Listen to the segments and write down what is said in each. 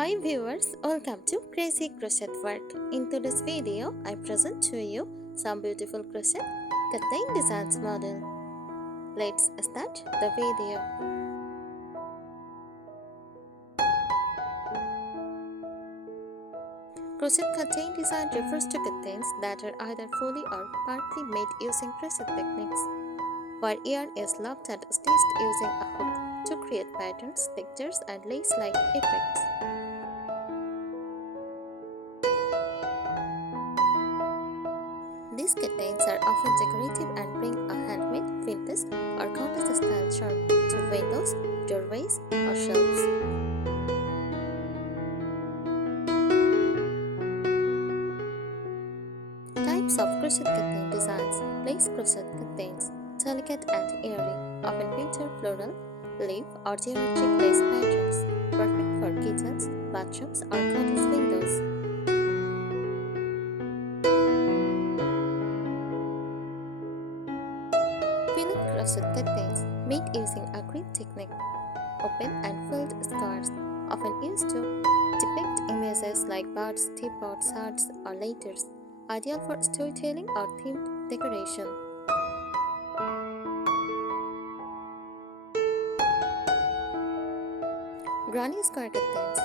Hi viewers, welcome to Crazy Crochet Work. In today's video, I present to you some beautiful crochet curtain designs model. Let's start the video. Crochet curtain design refers to curtains that are either fully or partly made using crochet techniques, where yarn is locked and stitched using a hook to create patterns, textures, and lace-like effects. These curtains are often decorative and bring a handmade, vintage, or contest-style charm to windows, doorways, or shelves. Types of crochet curtain designs: lace crochet curtains, delicate and airy, often feature floral, leaf, or geometric lace patterns, perfect for kitchens, bathrooms, or cottage windows. Fillet crochet curtains, made using a grid technique, open and filled squares, often used to depict images like birds, teapots, hearts, or letters, ideal for storytelling or themed decoration. Granny square curtains,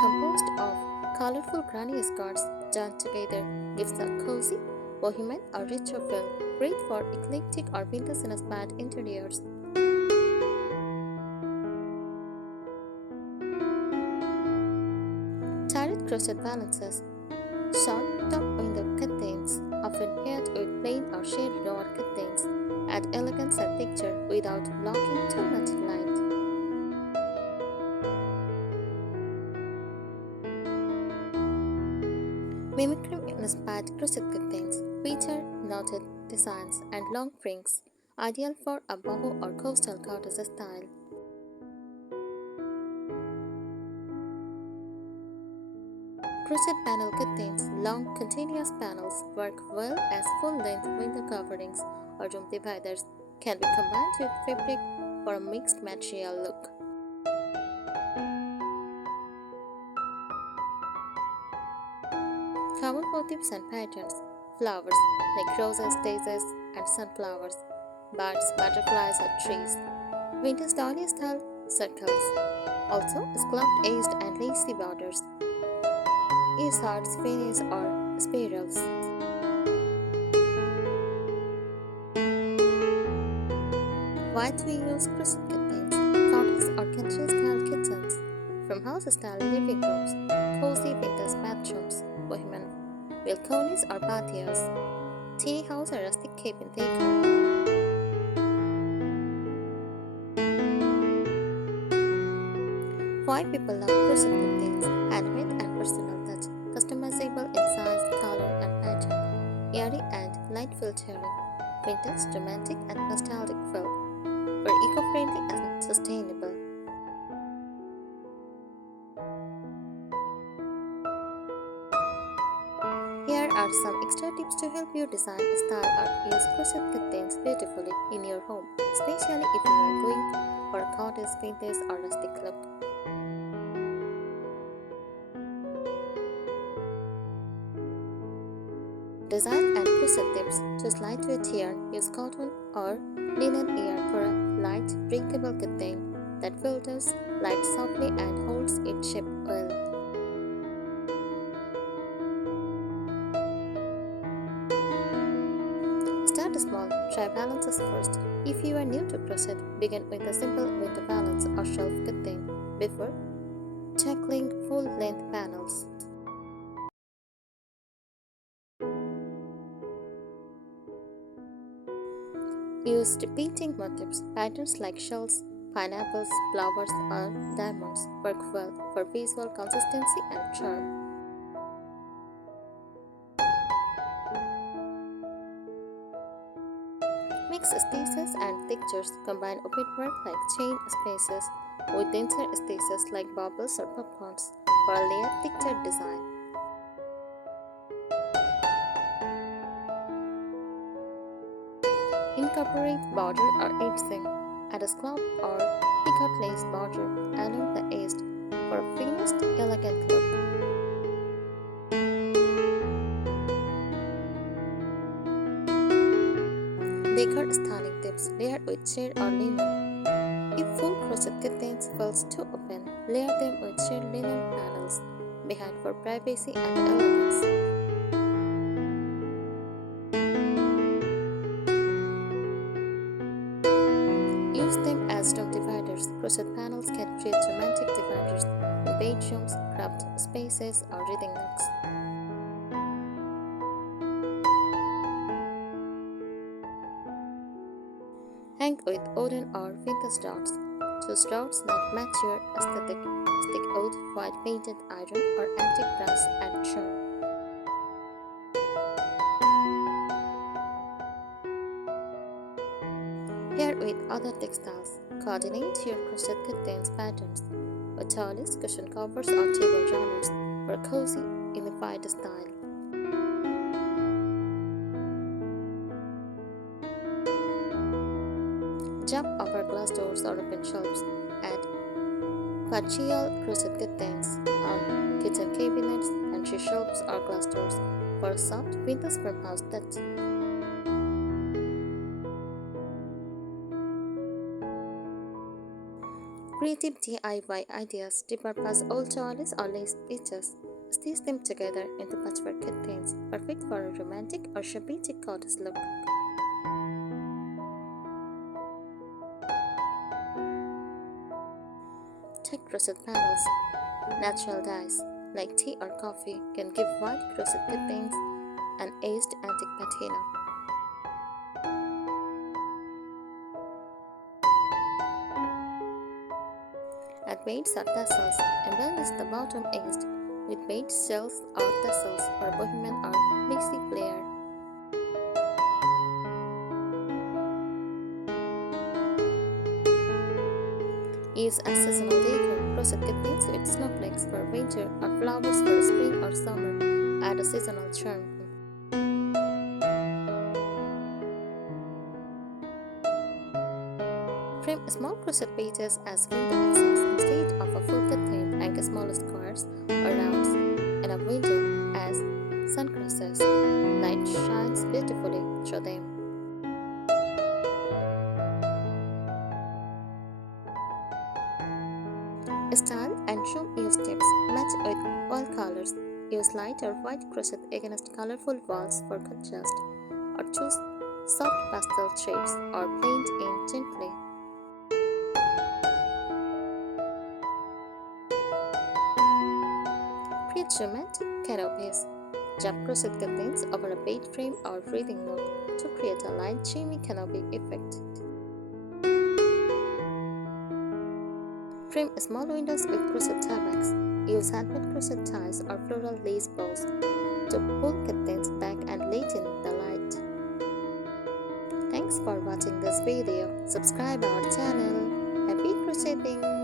composed of colorful granny squares joined together, gives a cozy, bohemian, or retro feel, great for eclectic or vintage-inspired interiors. Turret crochet balances, short top window curtains, often paired with plain or shaded door curtains, add elegance and texture without blocking too much light. Mimicry-inspired crochet curtains feature knotted designs and long rings, ideal for a boho or coastal cottage style. Crochet panel curtains, long continuous panels, work well as full-length window coverings or room dividers, can be combined with fabric for a mixed material look. Common motifs and patterns: flowers like roses, daisies, and sunflowers, birds, butterflies, or trees. Vintage dahlia style circles, also scalloped edged and lacy borders, ears, hearts, finials, or spirals. Why do we use crochet curtains? Cottage or country style kitchens, from house style living rooms, cozy vintage bathrooms, bohemian balconies or patios, teeny house or rustic cabin decor. Why people love crochet curtains: handmade and personal touch, customizable in size, color, and pattern, airy and light filtering, vintage, romantic, and nostalgic feel, very eco-friendly and sustainable. Here are some extra tips to help you design, style, or use crochet curtains beautifully in your home, especially if you are going for a cottage, vintage, or rustic look. Design and crochet tips: choose lightweight yarn, use cotton or linen yarn for a light, breathable curtain that filters light softly and holds its shape well. Start small, try balances first. If you are new to crochet, begin with a simple window balance or shelf curtain before tackling full-length panels. Use repeating motifs. Patterns like shells, pineapples, flowers, or diamonds work well for visual consistency and charm. Mix stitches and textures. Combine open-work like chain spaces with denser stitches like bubbles or popcorns for a layered textured design. Incorporate border or edging. Add a scallop or peacock lace border along the edge for a finished, elegant look. Decor styling tips: layer with sheer or linen. If full crochet curtains feels too open, layer them with sheer linen panels behind for privacy and elegance. Use them as room dividers. Crochet panels can create romantic dividers in bedrooms, cramped spaces, or reading nooks. Hang with wooden or vintage dots. Choose dots that match your aesthetic. Stick wood, white painted iron, or antique brass and charm. Pair with other textiles. Coordinate your crochet curtains patterns with towels, cushion covers, or table runners for a cozy, unified style. Jump over glass doors or open shelves. Add partial crochet curtains on kitchen cabinets, pantry shelves, or glass doors for a soft vintage farmhouse touch. Creative DIY ideas: repurpose old toiles or lace pieces. Stitch them together into patchwork curtains, perfect for a romantic or shabby cottage look. Check crochet panels. Natural dyes like tea or coffee can give white crochet curtains an aged antique patina. Add beads or tassels. Embellish the bottom edge with bead shells or tassels for bohemian or lacy flair. Use as seasonal decor. Crochet curtains with snowflakes for winter or flowers for spring or summer. Add a seasonal charm. Frame small crochet pages as window accents instead of a full curtain. Hang small squares or rounds in a window as sun crosses. Light shines beautifully through them. Style and trim use tips. Match with wall colors. Use light or white crochet against colorful walls for contrast, or choose soft pastel shades or paint in gently. Create romantic canopies. Drop crochet curtains over a bed frame or reading nook to create a light, dreamy canopy effect. Frame small windows with crochet tags. Use handmade crochet ties or floral lace bows to pull curtains back and lighten the light. Thanks for watching this video. Subscribe our channel. Happy crocheting!